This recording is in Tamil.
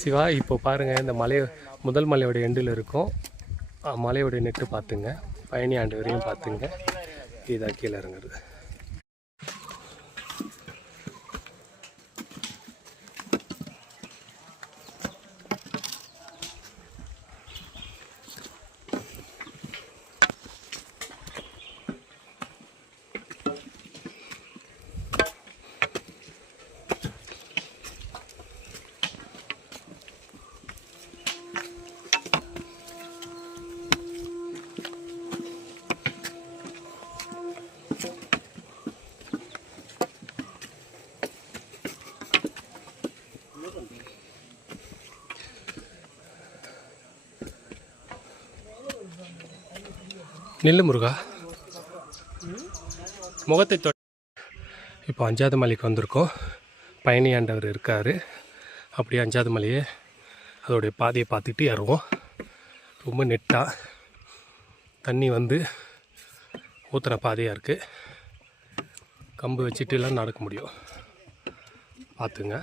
சிவா இப்போ பாருங்கள், இந்த முதல் மலையோட எண்டில் இருக்கும். மலையோட நெட்டு பார்த்துங்க, பயணி ஆண்டு வரையும் பார்த்துங்க. இதாக கீழே இறங்குறது. நெல்லு முருகா முகத்தை இப்போ 5வது மலைக்கு வந்திருக்கோம். பயணி ஆண்டவர் இருக்கார். அப்படியே 5வது மலையை அதோடைய பாதையை பார்த்துட்டு ஏறுவோம். ரொம்ப நெட்டாக தண்ணி வந்து ஊற்றுற பாதையாக இருக்குது. கம்பு வச்சுட்டு எல்லாம் நடக்க முடியும். பார்த்துங்க.